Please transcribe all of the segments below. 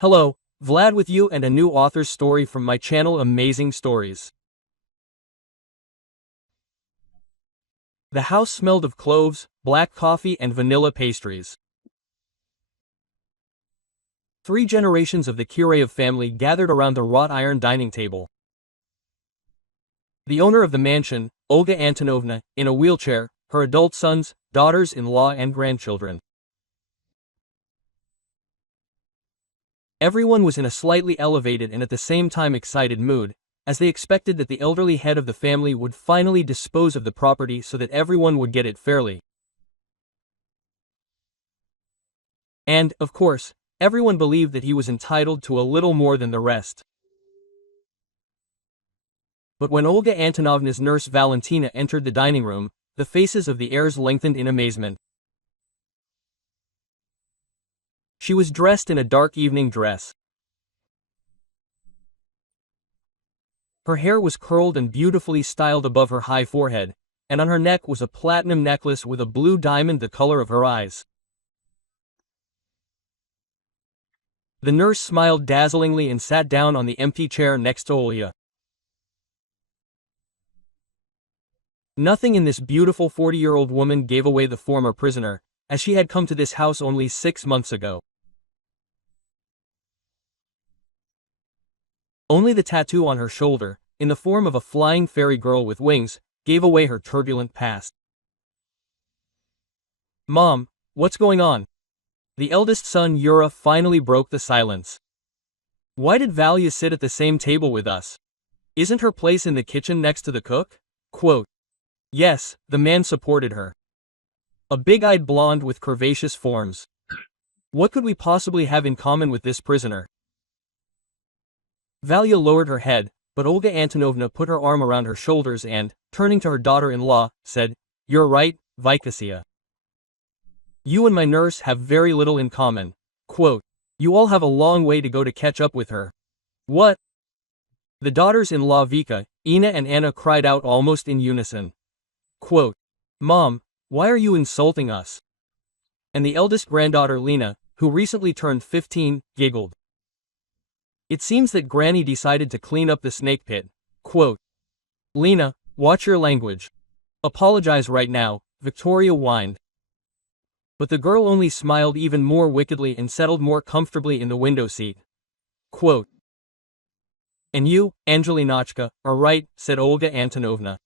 Hello, Vlad with you and a new author's story from my channel Amazing Stories. The house smelled of cloves, black coffee and vanilla pastries. 3 generations of the Kireyev family gathered around the wrought iron dining table. The owner of the mansion, Olga Antonovna, in a wheelchair, her adult sons, daughters-in-law and grandchildren. Everyone was in a slightly elevated and at the same time excited mood, as they expected that the elderly head of the family would finally dispose of the property so that everyone would get it fairly. And, of course, everyone believed that he was entitled to a little more than the rest. But when Olga Antonovna's nurse Valentina entered the dining room, the faces of the heirs lengthened in amazement. She was dressed in a dark evening dress. Her hair was curled and beautifully styled above her high forehead, and on her neck was a platinum necklace with a blue diamond the color of her eyes. The nurse smiled dazzlingly and sat down on the empty chair next to Olga. Nothing in this beautiful 40-year-old woman gave away the former prisoner, as she had come to this house only 6 months ago. Only the tattoo on her shoulder, in the form of a flying fairy girl with wings, gave away her turbulent past. "Mom, what's going on?" The eldest son Yura finally broke the silence. "Why did Valia sit at the same table with us? Isn't her place in the kitchen next to the cook?" Quote. Yes, the man supported her. A big-eyed blonde with curvaceous forms. What could we possibly have in common with this prisoner? Valia lowered her head, but Olga Antonovna put her arm around her shoulders and, turning to her daughter-in-law, said, "You're right, Vikasia. You and my nurse have very little in common." Quote, "You all have a long way to go to catch up with her." What? The daughters-in-law Vika, Ina and Anna cried out almost in unison. Quote, "Mom, why are you insulting us?" And the eldest granddaughter Lena, who recently turned 15, giggled. It seems that Granny decided to clean up the snake pit. Quote, "Lena, watch your language. Apologize right now," Victoria whined. But the girl only smiled even more wickedly and settled more comfortably in the window seat. Quote, "And you, Angelinachka, are right," said Olga Antonovna.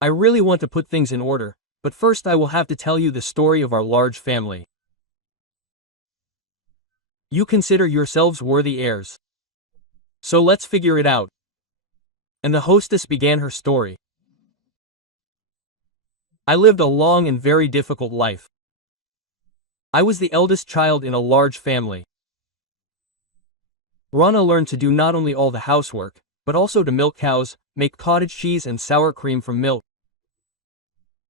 "I really want to put things in order, but first I will have to tell you the story of our large family. You consider yourselves worthy heirs. So let's figure it out." And the hostess began her story. "I lived a long and very difficult life. I was the eldest child in a large family. Rana learned to do not only all the housework, but also to milk cows, make cottage cheese and sour cream from milk.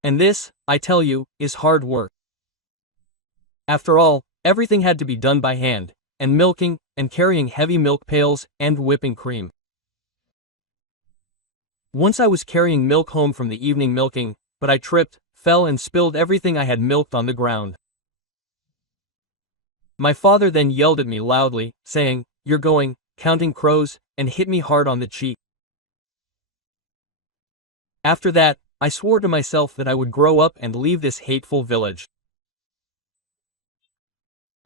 And this, I tell you, is hard work. After all, everything had to be done by hand, and milking, and carrying heavy milk pails, and whipping cream. Once I was carrying milk home from the evening milking, but I tripped, fell and spilled everything I had milked on the ground. My father then yelled at me loudly, saying, 'You're going, counting crows,' and hit me hard on the cheek. After that, I swore to myself that I would grow up and leave this hateful village.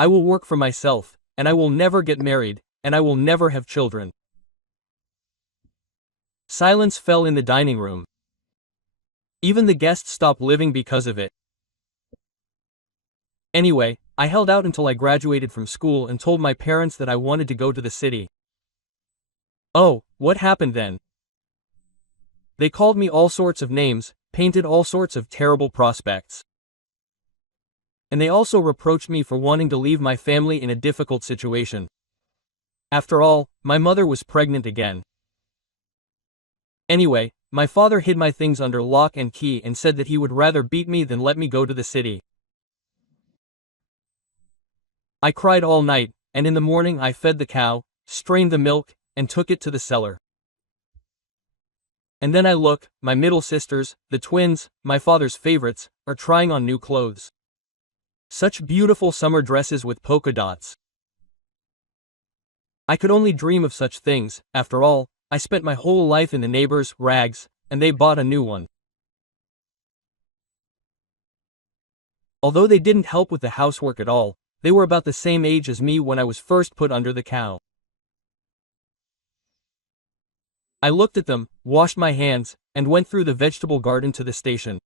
I will work for myself, and I will never get married, and I will never have children." Silence fell in the dining room. Even the guests stopped living because of it. Anyway, I held out until I graduated from school and told my parents that I wanted to go to the city. Oh, what happened then? They called me all sorts of names, painted all sorts of terrible prospects. And they also reproached me for wanting to leave my family in a difficult situation. After all, my mother was pregnant again. Anyway, my father hid my things under lock and key and said that he would rather beat me than let me go to the city. I cried all night, and in the morning I fed the cow, strained the milk, and took it to the cellar. And then I look, my middle sisters, the twins, my father's favorites, are trying on new clothes. Such beautiful summer dresses with polka dots. I could only dream of such things. After all, I spent my whole life in the neighbors' rags, and they bought a new one. Although they didn't help with the housework at all, they were about the same age as me when I was first put under the cow. I looked at them, washed my hands, and went through the vegetable garden to the station.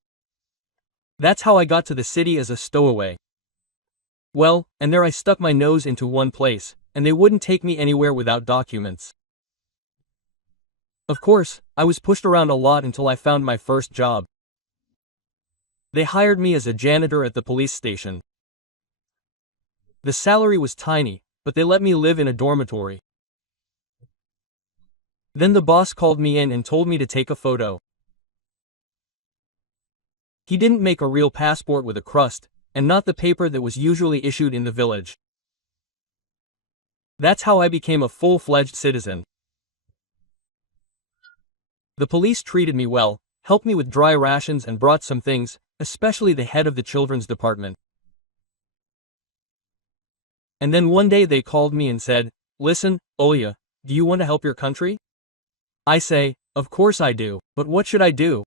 That's how I got to the city as a stowaway. Well, and there I stuck my nose into one place, and they wouldn't take me anywhere without documents. Of course, I was pushed around a lot until I found my first job. They hired me as a janitor at the police station. The salary was tiny, but they let me live in a dormitory. Then the boss called me in and told me to take a photo. He didn't make a real passport with a crust, and not the paper that was usually issued in the village. That's how I became a full-fledged citizen. The police treated me well, helped me with dry rations and brought some things, especially the head of the children's department. And then one day they called me and said, "Listen, Olya, do you want to help your country?" I say, "Of course I do, but what should I do?"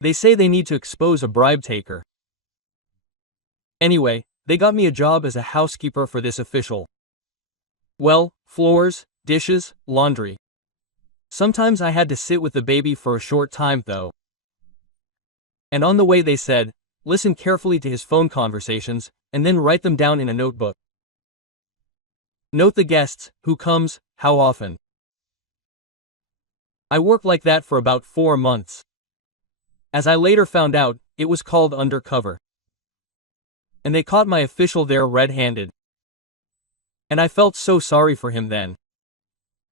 They say they need to expose a bribe taker. Anyway, they got me a job as a housekeeper for this official. Well, floors, dishes, laundry. Sometimes I had to sit with the baby for a short time though. And on the way they said, listen carefully to his phone conversations, and then write them down in a notebook. Note the guests, who comes, how often. I worked like that for about 4 months. As I later found out, it was called undercover. And they caught my official there red-handed. And I felt so sorry for him then.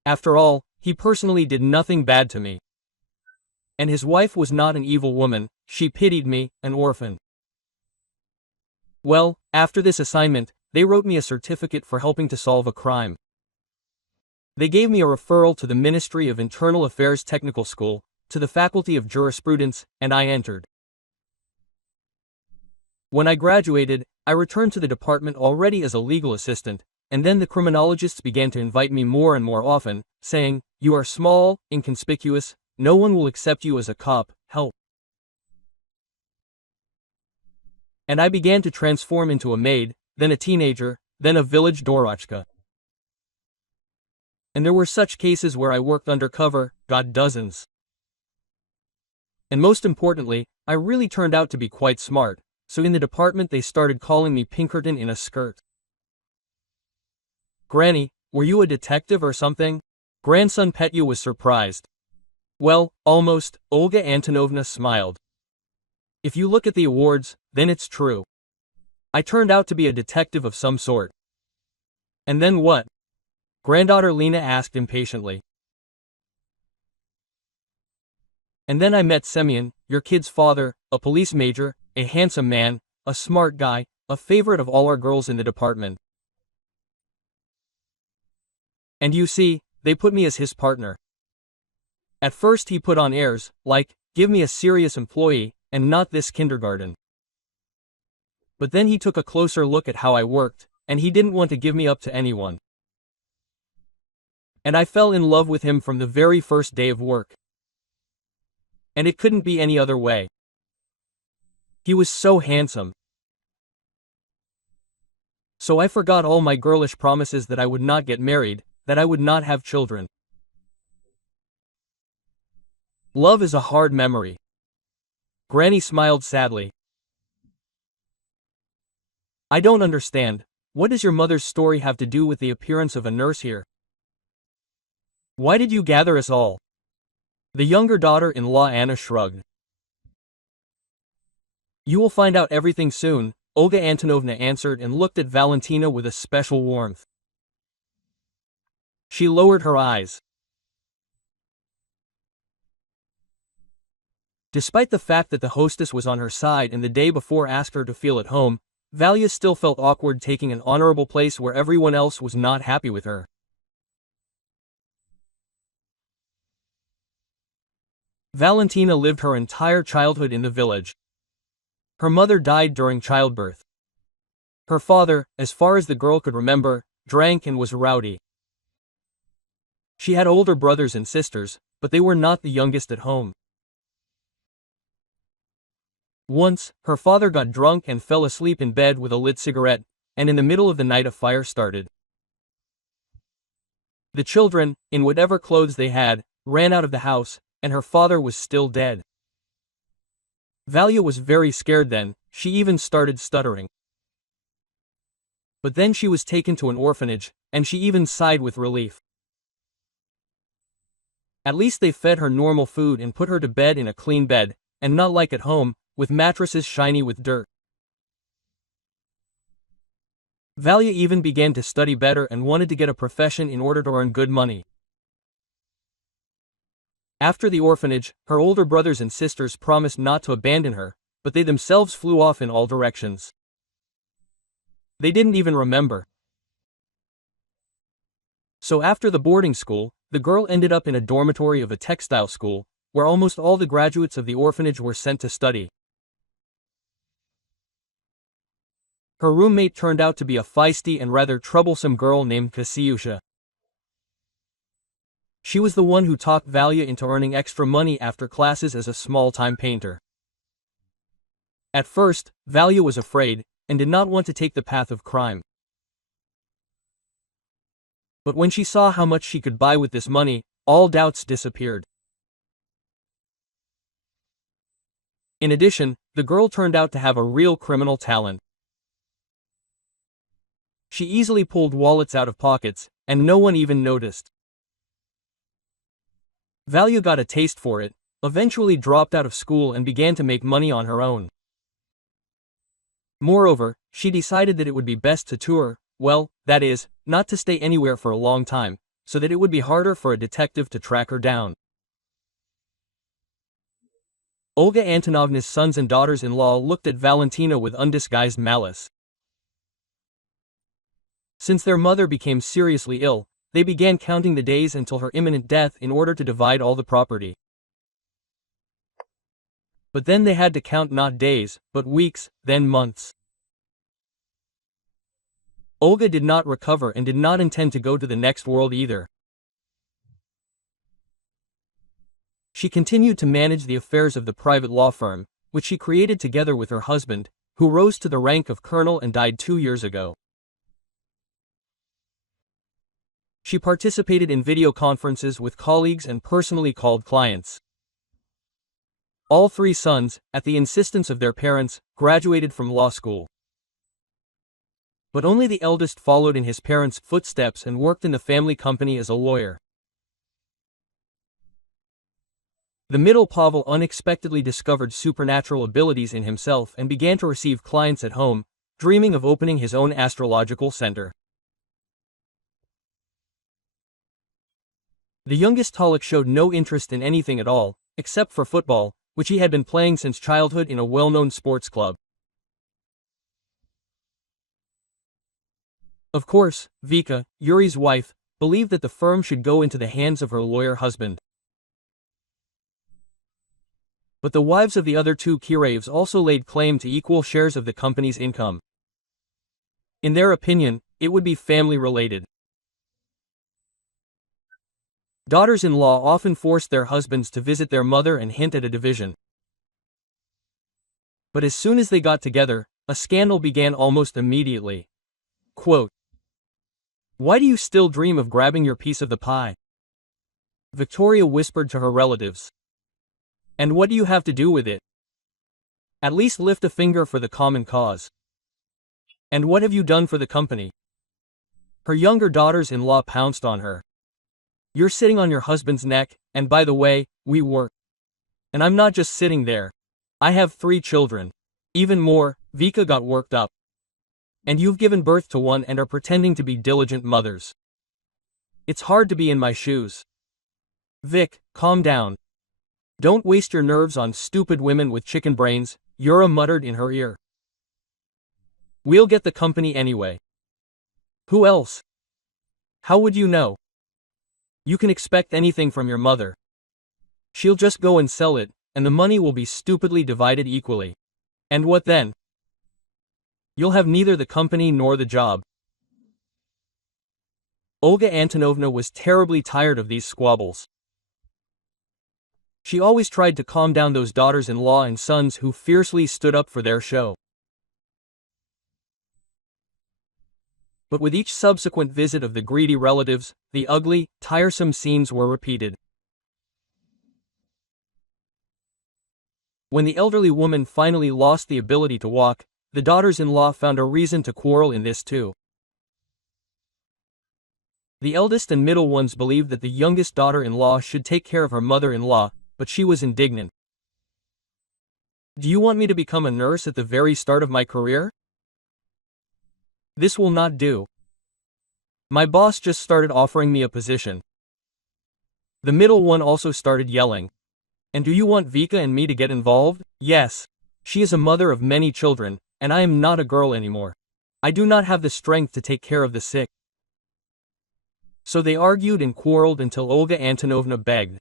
After all, he personally did nothing bad to me. And his wife was not an evil woman, she pitied me, an orphan. Well, after this assignment, they wrote me a certificate for helping to solve a crime. They gave me a referral to the Ministry of Internal Affairs Technical School, to the Faculty of Jurisprudence, and I entered. When I graduated, I returned to the department already as a legal assistant, and then the criminologists began to invite me more and more often, saying, "You are small, inconspicuous, no one will accept you as a cop, help." And I began to transform into a maid, then a teenager, then a village bogachka. And there were such cases where I worked undercover, got dozens. And most importantly, I really turned out to be quite smart, so in the department they started calling me Pinkerton in a skirt. "Granny, were you a detective or something?" Grandson Petya was surprised. "Well, almost," Olga Antonovna smiled. "If you look at the awards, then it's true. I turned out to be a detective of some sort." "And then what?" Granddaughter Lena asked impatiently. "And then I met Semyon, your kid's father, a police major, a handsome man, a smart guy, a favorite of all our girls in the department. And you see, they put me as his partner. At first he put on airs, like, give me a serious employee, and not this kindergarten. But then he took a closer look at how I worked, and he didn't want to give me up to anyone. And I fell in love with him from the very first day of work. And it couldn't be any other way. He was so handsome. So I forgot all my girlish promises that I would not get married, that I would not have children. Love is a hard memory." Granny smiled sadly. "I don't understand. What does your mother's story have to do with the appearance of a nurse here? Why did you gather us all?" The younger daughter-in-law Anna shrugged. "You will find out everything soon," Olga Antonovna answered and looked at Valentina with a special warmth. She lowered her eyes. Despite the fact that the hostess was on her side and the day before asked her to feel at home, Valia still felt awkward taking an honorable place where everyone else was not happy with her. Valentina lived her entire childhood in the village. Her mother died during childbirth. Her father, as far as the girl could remember, drank and was rowdy. She had older brothers and sisters, but they were not the youngest at home. Once, her father got drunk and fell asleep in bed with a lit cigarette, and in the middle of the night a fire started. The children, in whatever clothes they had, ran out of the house, and her father was still dead. Valia was very scared then, she even started stuttering. But then she was taken to an orphanage, and she even sighed with relief. At least they fed her normal food and put her to bed in a clean bed, and not like at home, with mattresses shiny with dirt. Valia even began to study better and wanted to get a profession in order to earn good money. After the orphanage, her older brothers and sisters promised not to abandon her, but they themselves flew off in all directions. They didn't even remember. So after the boarding school, the girl ended up in a dormitory of a textile school, where almost all the graduates of the orphanage were sent to study. Her roommate turned out to be a feisty and rather troublesome girl named Kasiusha. She was the one who talked Valia into earning extra money after classes as a small-time painter. At first, Valia was afraid, and did not want to take the path of crime. But when she saw how much she could buy with this money, all doubts disappeared. In addition, the girl turned out to have a real criminal talent. She easily pulled wallets out of pockets, and no one even noticed. Valia got a taste for it, eventually dropped out of school and began to make money on her own. Moreover, she decided that it would be best to tour, well, that is, not to stay anywhere for a long time, so that it would be harder for a detective to track her down. Olga Antonovna's sons and daughters-in-law looked at Valentina with undisguised malice. Since their mother became seriously ill, they began counting the days until her imminent death in order to divide all the property. But then they had to count not days, but weeks, then months. Olga did not recover and did not intend to go to the next world either. She continued to manage the affairs of the private law firm, which she created together with her husband, who rose to the rank of colonel and died 2 years ago. She participated in video conferences with colleagues and personally called clients. All 3 sons, at the insistence of their parents, graduated from law school. But only the eldest followed in his parents' footsteps and worked in the family company as a lawyer. The middle Pavel unexpectedly discovered supernatural abilities in himself and began to receive clients at home, dreaming of opening his own astrological center. The youngest Talik showed no interest in anything at all, except for football, which he had been playing since childhood in a well-known sports club. Of course, Vika, Yuri's wife, believed that the firm should go into the hands of her lawyer husband. But the wives of the other 2 Kirayevs also laid claim to equal shares of the company's income. In their opinion, it would be family-related. Daughters-in-law often forced their husbands to visit their mother and hint at a division. But as soon as they got together, a scandal began almost immediately. Quote, "Why do you still dream of grabbing your piece of the pie?" Victoria whispered to her relatives. "And what do you have to do with it? At least lift a finger for the common cause. And what have you done for the company?" Her younger daughters-in-law pounced on her. "You're sitting on your husband's neck, and by the way, we work. And I'm not just sitting there. I have 3 children. Even more," Vika got worked up. "And you've given birth to one and are pretending to be diligent mothers. It's hard to be in my shoes." "Vic, calm down. Don't waste your nerves on stupid women with chicken brains," Yura muttered in her ear. "We'll get the company anyway." "Who else? How would you know? You can expect anything from your mother. She'll just go and sell it, and the money will be stupidly divided equally. And what then? You'll have neither the company nor the job. Olga Antonovna was terribly tired of these squabbles. She always tried to calm down those daughters-in-law and sons who fiercely stood up for their show. But with each subsequent visit of the greedy relatives, the ugly, tiresome scenes were repeated. When the elderly woman finally lost the ability to walk, the daughters-in-law found a reason to quarrel in this too. The eldest and middle ones believed that the youngest daughter-in-law should take care of her mother-in-law, but she was indignant. Do you want me to become a nurse at the very start of my career? This will not do. My boss just started offering me a position. The middle one also started yelling. And do you want Vika and me to get involved? Yes. She is a mother of many children, and I am not a girl anymore. I do not have the strength to take care of the sick. So they argued and quarreled until Olga Antonovna begged.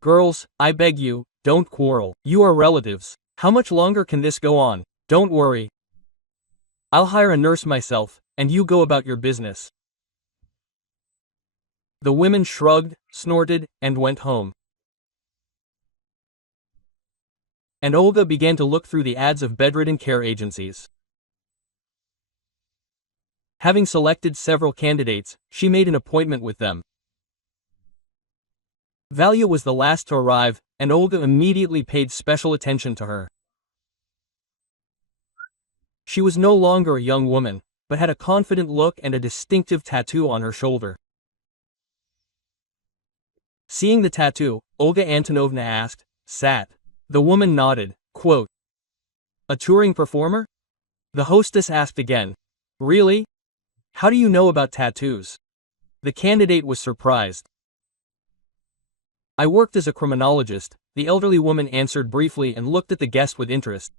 Girls, I beg you, don't quarrel. You are relatives. How much longer can this go on? Don't worry. I'll hire a nurse myself, and you go about your business. The women shrugged, snorted, and went home. And Olga began to look through the ads of bedridden care agencies. Having selected several candidates, she made an appointment with them. Valia was the last to arrive, and Olga immediately paid special attention to her. She was no longer a young woman, but had a confident look and a distinctive tattoo on her shoulder. Seeing the tattoo, Olga Antonovna asked, "Sat?" The woman nodded, quote, "A touring performer?" The hostess asked again, "Really? How do you know about tattoos?" The candidate was surprised. "I worked as a criminologist," the elderly woman answered briefly and looked at the guest with interest.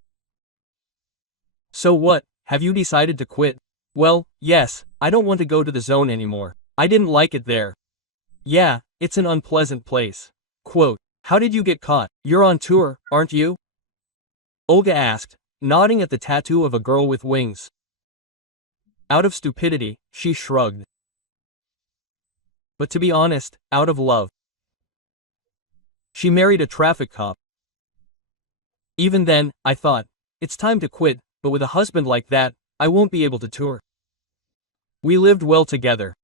"So what, have you decided to quit?" "Well, yes, I don't want to go to the zone anymore. I didn't like it there." "Yeah, it's an unpleasant place." Quote, "How did you get caught? You're on tour, aren't you?" Olga asked, nodding at the tattoo of a girl with wings. Out of stupidity, she shrugged. But to be honest, out of love. She married a traffic cop. Even then, I thought, it's time to quit, but with a husband like that, I won't be able to tour. We lived well together.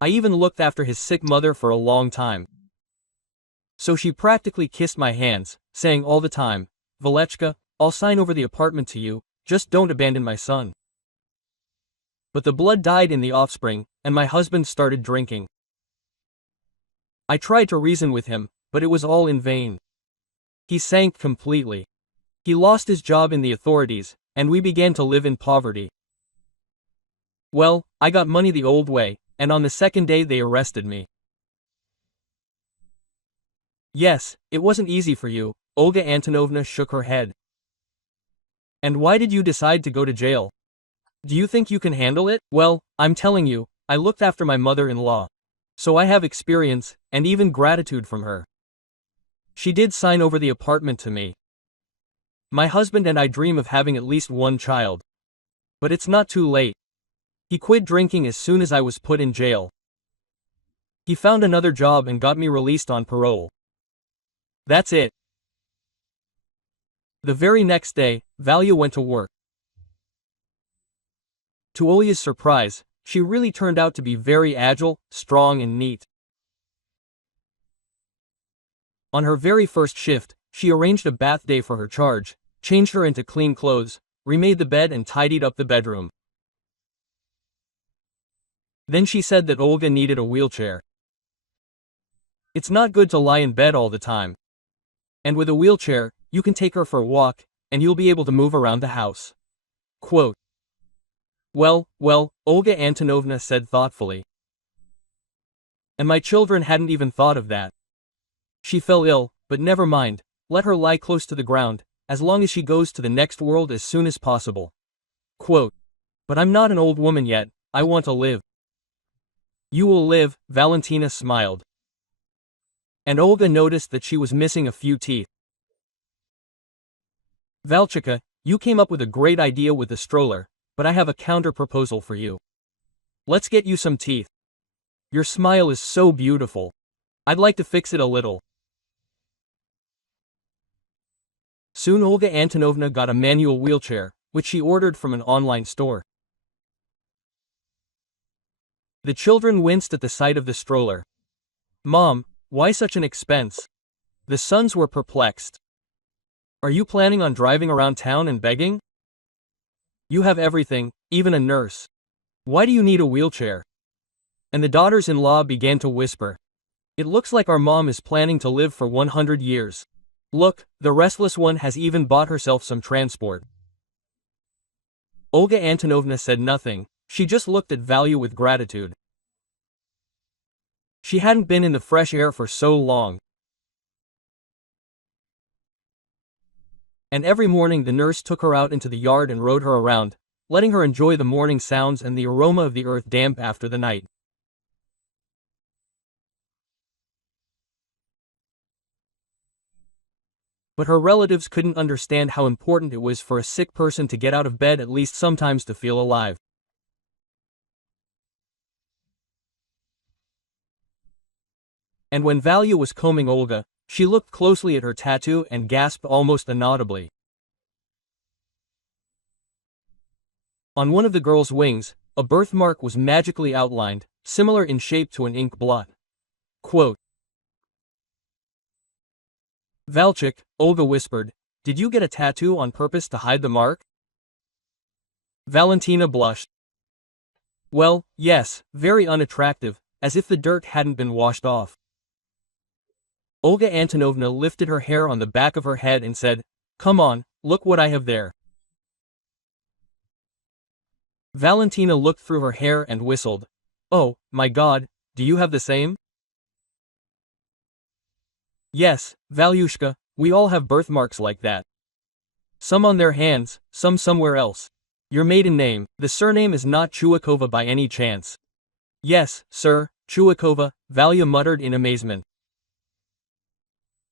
I even looked after his sick mother for a long time. So she practically kissed my hands, saying all the time, "Valechka, I'll sign over the apartment to you, just don't abandon my son." But the blood died in the offspring, and my husband started drinking. I tried to reason with him, but it was all in vain. He sank completely. He lost his job in the authorities, and we began to live in poverty. Well, I got money the old way, and on the second day they arrested me. Yes, it wasn't easy for you, Olga Antonovna shook her head. And why did you decide to go to jail? Do you think you can handle it? Well, I'm telling you, I looked after my mother-in-law. So I have experience, and even gratitude from her. She did sign over the apartment to me. My husband and I dream of having at least one child. But it's not too late. He quit drinking as soon as I was put in jail. He found another job and got me released on parole. That's it. The very next day, Valia went to work. To Olya's surprise, she really turned out to be very agile, strong and neat. On her very first shift, she arranged a bath day for her charge, changed her into clean clothes, remade the bed and tidied up the bedroom. Then she said that Olga needed a wheelchair. It's not good to lie in bed all the time. And with a wheelchair, you can take her for a walk, and you'll be able to move around the house. Quote, Well, Olga Antonovna said thoughtfully. And my children hadn't even thought of that. She fell ill, but never mind, let her lie close to the ground, as long as she goes to the next world as soon as possible. Quote, But I'm not an old woman yet, I want to live. You will live, Valentina smiled. And Olga noticed that she was missing a few teeth. Valchika, you came up with a great idea with the stroller, but I have a counter-proposal for you. Let's get you some teeth. Your smile is so beautiful. I'd like to fix it a little. Soon Olga Antonovna got a manual wheelchair, which she ordered from an online store. The children winced at the sight of the stroller. Mom, why such an expense? The sons were perplexed. Are you planning on driving around town and begging? You have everything, even a nurse. Why do you need a wheelchair? And the daughters-in-law began to whisper. It looks like our mom is planning to live for 100 years. Look, the restless one has even bought herself some transport. Olga Antonovna said nothing, she just looked at Valya with gratitude. She hadn't been in the fresh air for so long. And every morning the nurse took her out into the yard and rode her around, letting her enjoy the morning sounds and the aroma of the earth damp after the night. But her relatives couldn't understand how important it was for a sick person to get out of bed at least sometimes to feel alive. And when Valya was combing Olga, she looked closely at her tattoo and gasped almost inaudibly. On one of the girl's wings, a birthmark was magically outlined, similar in shape to an ink blot. Quote, Valchik, Olga whispered, did you get a tattoo on purpose to hide the mark? Valentina blushed. Well, yes, very unattractive, as if the dirt hadn't been washed off. Olga Antonovna lifted her hair on the back of her head and said, come on, look what I have there. Valentina looked through her hair and whistled. Oh, my God, do you have the same? Yes, Valyushka, we all have birthmarks like that. Some on their hands, some somewhere else. Your maiden name, the surname is not Chuikova by any chance. Yes, sir, Chuikova, Valya muttered in amazement.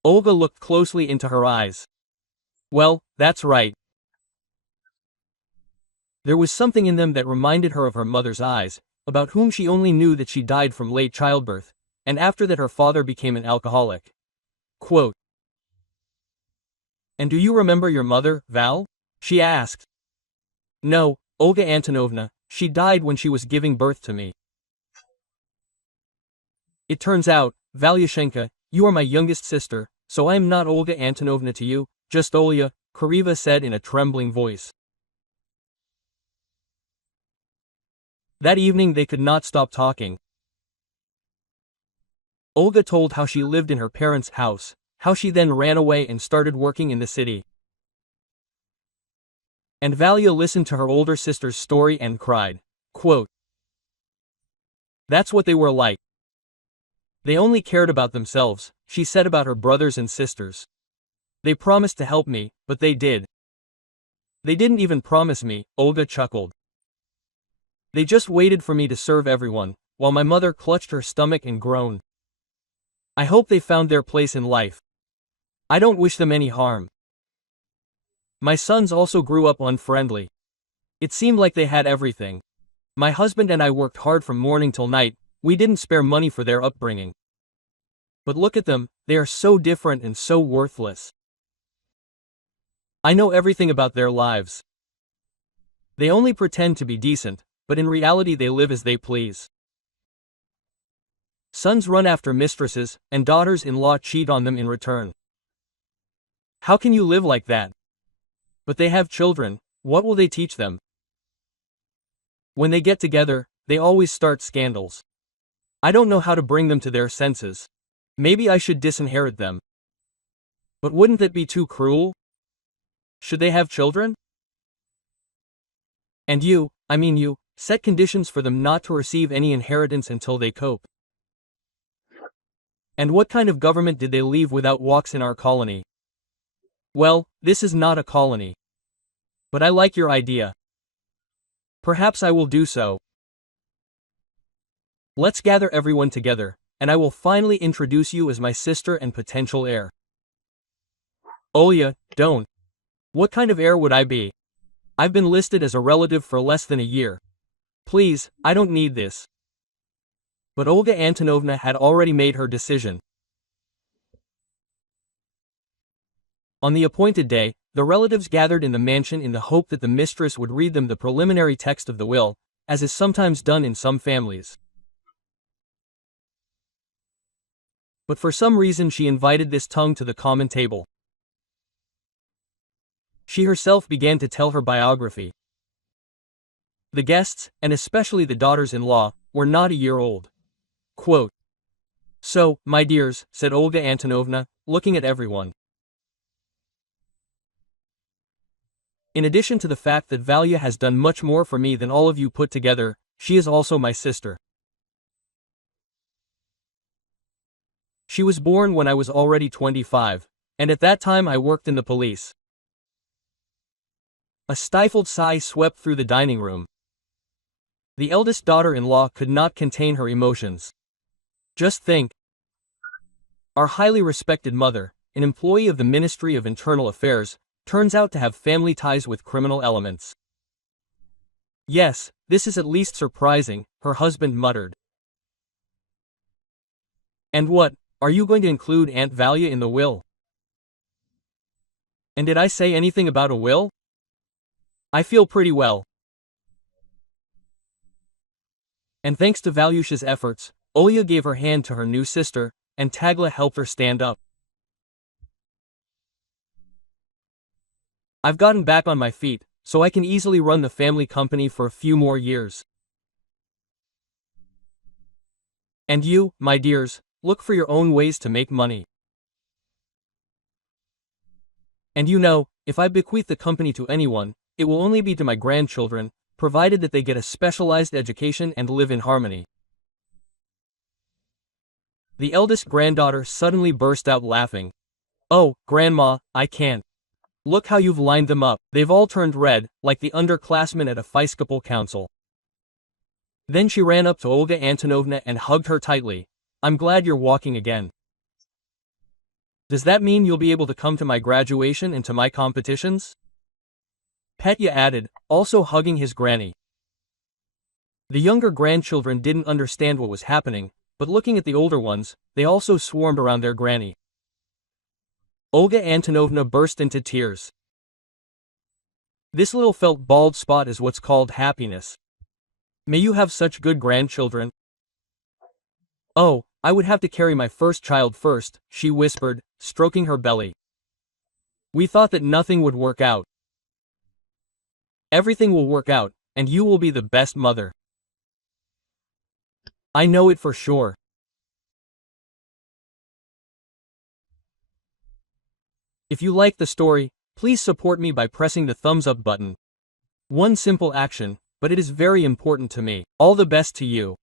Olga looked closely into her eyes. Well, that's right. There was something in them that reminded her of her mother's eyes, about whom she only knew that she died from late childbirth, and after that her father became an alcoholic. Quote, and do you remember your mother, Val? She asked. No, Olga Antonovna, she died when she was giving birth to me. It turns out, Valyushenka, you are my youngest sister, so I am not Olga Antonovna to you, just Olya, Kuriva said in a trembling voice. That evening they could not stop talking. Olga told how she lived in her parents' house, how she then ran away and started working in the city. And Valya listened to her older sister's story and cried. Quote, that's what they were like. They only cared about themselves, she said about her brothers and sisters. They promised to help me, but they did. They didn't even promise me, Olga chuckled. They just waited for me to serve everyone, while my mother clutched her stomach and groaned. I hope they found their place in life. I don't wish them any harm. My sons also grew up unfriendly. It seemed like they had everything. My husband and I worked hard from morning till night, we didn't spare money for their upbringing. But look at them, they are so different and so worthless. I know everything about their lives. They only pretend to be decent, but in reality they live as they please. Sons run after mistresses, and daughters-in-law cheat on them in return. How can you live like that? But they have children, what will they teach them? When they get together, they always start scandals. I don't know how to bring them to their senses. Maybe I should disinherit them. But wouldn't that be too cruel? Should they have children? And you, set conditions for them not to receive any inheritance until they cope. And what kind of government did they leave without walks in our colony? Well, this is not a colony. But I like your idea. Perhaps I will do so. Let's gather everyone together, and I will finally introduce you as my sister and potential heir. Olya, don't. What kind of heir would I be? I've been listed as a relative for less than a year. Please, I don't need this. But Olga Antonovna had already made her decision. On the appointed day, the relatives gathered in the mansion in the hope that the mistress would read them the preliminary text of the will, as is sometimes done in some families. But for some reason she invited this tongue to the common table. She herself began to tell her biography. The guests, and especially the daughters-in-law, were not a year old. Quote, "So, my dears," said Olga Antonovna, looking at everyone. "In addition to the fact that Valia has done much more for me than all of you put together, she is also my sister. She was born when I was already 25, and at that time I worked in the police." A stifled sigh swept through the dining room. The eldest daughter-in-law could not contain her emotions. Just think. Our highly respected mother, an employee of the Ministry of Internal Affairs, turns out to have family ties with criminal elements. "Yes, this is at least surprising," her husband muttered. "And what, are you going to include Aunt Valia in the will?" "And did I say anything about a will? I feel pretty well." And thanks to Valyusha's efforts, Olya gave her hand to her new sister, and Tagla helped her stand up. "I've gotten back on my feet, so I can easily run the family company for a few more years. And you, my dears, look for your own ways to make money. And you know, if I bequeath the company to anyone, it will only be to my grandchildren, provided that they get a specialized education and live in harmony." The eldest granddaughter suddenly burst out laughing. "Oh, Grandma, I can't. Look how you've lined them up. They've all turned red, like the underclassmen at a Episcopal council." Then she ran up to Olga Antonovna and hugged her tightly. "I'm glad you're walking again. Does that mean you'll be able to come to my graduation and to my competitions?" Petya added, also hugging his granny. The younger grandchildren didn't understand what was happening, but looking at the older ones, they also swarmed around their granny. Olga Antonovna burst into tears. "This little felt bald spot is what's called happiness. May you have such good grandchildren." "Oh, I would have to carry my first child first," she whispered, stroking her belly. "We thought that nothing would work out. Everything will work out, and you will be the best mother. I know it for sure." If you like the story, please support me by pressing the thumbs up button. One simple action, but it is very important to me. All the best to you.